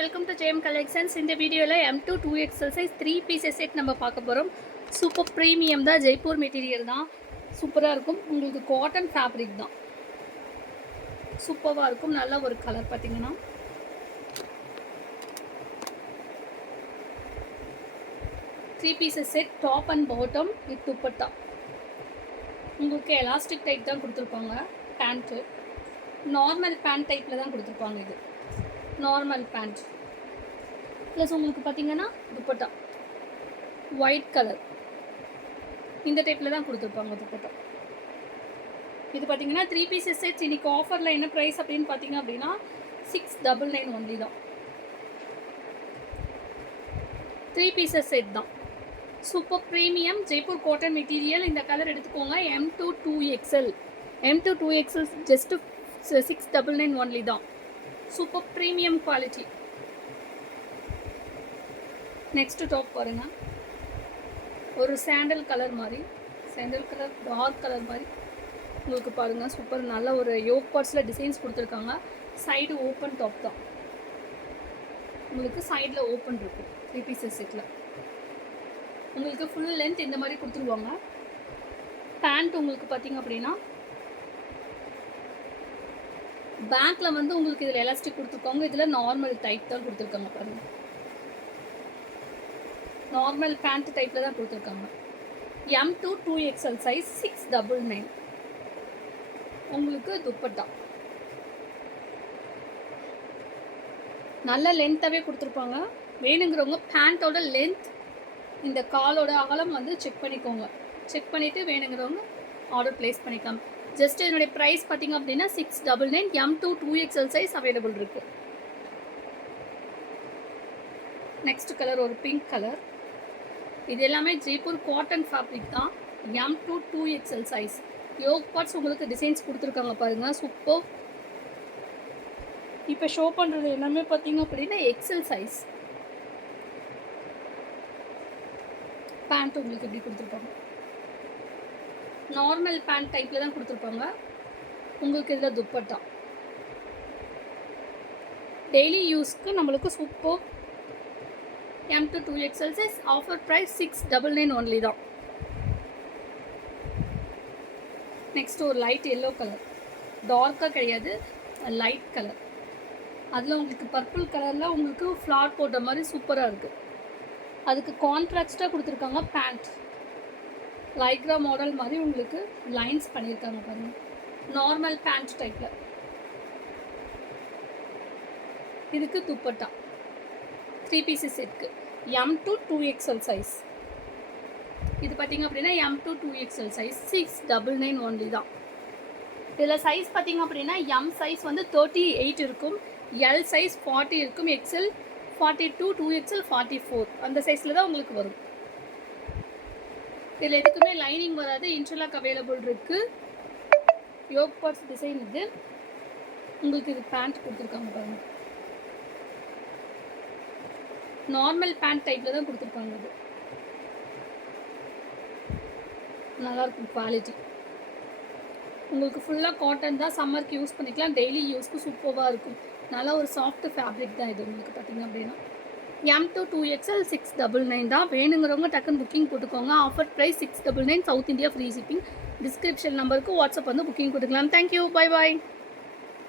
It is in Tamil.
Welcome to Jayam collections. இந்த வீடியோவில் M2 2XL size 3 pieces set நம்ம பார்க்க போகிறோம். சூப்பர் ப்ரீமியம் தான், ஜெய்ப்பூர் மெட்டீரியல் தான், சூப்பராக இருக்கும். உங்களுக்கு காட்டன் ஃபேப்ரிக் தான், சூப்பராக இருக்கும். நல்ல ஒரு கலர் பார்த்தீங்கன்னா three pieces set, top and bottom with dupatta. உங்களுக்கு எலாஸ்டிக் டைப் தான் கொடுத்துருப்பாங்க. பேண்ட்டு நார்மல் பேண்ட் டைப்பில் தான் கொடுத்துருப்பாங்க. இது நார்மல் பேண்ட் ப்ளஸ் உங்களுக்கு பார்த்தீங்கன்னா துப்பட்டா ஒயிட் கலர் இந்த டைப்பில் தான் கொடுத்துருப்பாங்க துப்பட்டா. இது பார்த்தீங்கன்னா த்ரீ பீசஸ் செட்ஸ். இன்றைக்கி ஆஃபரில் என்ன ப்ரைஸ் அப்படின்னு பார்த்தீங்க அப்படின்னா 699 ஒன்லி தான். த்ரீ பீசஸ் செட் தான், super premium Jaipur cotton material. இந்த கலர் எடுத்துக்கோங்க. M2 2XL M2 2XL just 699 only தான். Super premium quality. Next top பாருங்க, ஒரு சாண்டல் கலர் மாதிரி, சாண்டல் கலர் டார்க் கலர் மாதிரி உங்களுக்கு பாருங்கள். சூப்பர், நல்ல ஒரு யோக் பார்ட்ஸில் டிசைன்ஸ் கொடுத்துருக்காங்க. சைடு ஓப்பன் டாப் தான், உங்களுக்கு சைடில் ஓப்பன் இருக்கும். த்ரீ பீசஸ் செட்டில் உங்களுக்கு ஃபுல் லென்த் இந்த மாதிரி கொடுத்துருவாங்க. பேண்ட் உங்களுக்கு பார்த்தீங்க அப்படின்னா பேக்கில் வந்து உங்களுக்கு இதில் எலாஸ்டிக் கொடுத்துருக்காங்க. இதில் நார்மல் டைப் தான் கொடுத்துருக்காங்க. பாருங்கள், நார்மல் பேண்ட் டைப்பில் தான் கொடுத்துருக்காங்க. M2 2XL size 699. உங்களுக்கு துப்பட்டா நல்ல லென்த்தாகவே கொடுத்துருப்பாங்க. வேணுங்கிறவங்க பேண்ட்டோட லென்த், இந்த காலோட அகலம் வந்து செக் பண்ணிக்கோங்க. செக் பண்ணிவிட்டு வேணுங்கிறவங்க ஆர்டர் ப்ளேஸ் பண்ணிக்கலாம். ஜஸ்ட் என்னுடைய ப்ரைஸ் பார்த்தீங்க அப்படின்னா 699. M2 2XL சைஸ் அவைலபிள் இருக்குது. நெக்ஸ்ட் கலர் ஒரு பிங்க் கலர். இது எல்லாமே ஜெய்ப்பூர் காட்டன் ஃபேப்ரிக் தான். M2 2XL சைஸ். யோக் பார்ட்ஸ் உங்களுக்கு டிசைன்ஸ் கொடுத்துருக்காங்க பாருங்கள், சூப்பர். இப்போ ஷோ பண்ணுறது எல்லாமே பார்த்தீங்க அப்படின்னா XL சைஸ். பேண்ட் உங்களுக்கு எப்படி கொடுத்துருப்பாங்க, நார்மல் பேண்ட் டைப்பில் தான் கொடுத்துருப்பாங்க. உங்களுக்கு இதில் துப்பட்டா டெய்லி யூஸ்க்கு நம்மளுக்கு super. M2 2XL size, offer price 699 only தான். நெக்ஸ்ட் ஒரு லைட் எல்லோ கலர், டார்க்காக கிடையாது, லைட் கலர். அதில் உங்களுக்கு பர்பிள் கலரில் உங்களுக்கு ஃப்ளார் போட்ட மாதிரி சூப்பராக இருக்குது. அதுக்கு கான்ட்ராஸ்டாக கொடுத்துருக்காங்க. பேண்ட் லைக்ரா மாடல் மாதிரி உங்களுக்கு லைன்ஸ் பண்ணியிருக்காங்க பாருங்கள். நார்மல் பேண்ட் டைப்பில். இதுக்கு துப்பட்டா த்ரீ பீசஸ் செட்க்கு M2 2XL சைஸ். இது பார்த்தீங்க அப்படின்னா M2 2XL சைஸ் 699 ஒன்லி தான். இதில் சைஸ் பார்த்தீங்க அப்படின்னா M சைஸ் வந்து 38 இருக்கும், L சைஸ் 40 இருக்கும், XL 42, 2XL 44 அந்த சைஸில் தான் உங்களுக்கு வரும். இதில் எதுக்குமே லைனிங் வராது. இன்டர்லாக் அவைலபிள் இருக்குது. யோக் பார்ட்ஸ் டிசைன் இது. உங்களுக்கு இது பேண்ட் கொடுத்துருக்காங்க பாருங்கள். நார்மல் பேண்ட் டைப்பில் தான் கொடுத்துருக்காங்க. இது நல்லாயிருக்கும் குவாலிட்டி. உங்களுக்கு ஃபுல்லாக காட்டன் தான், சம்மருக்கு யூஸ் பண்ணிக்கலாம், டெய்லி யூஸ்க்கு சூப்பராக இருக்கும். நல்லா ஒரு சாஃப்ட் ஃபேப்ரிக் தான் இது. உங்களுக்கு பார்த்தீங்க அப்படின்னா M2 2XL 699 தான். வேணுங்கிறவங்க டக்குன்னு புக்கிங் போட்டுக்கோங்க. Offer price 699. South India free shipping. Description நம்பருக்கு வாட்ஸ்அப் வந்து புக்கிங் கொடுக்கலாம். தேங்க்யூ, பை பாய்.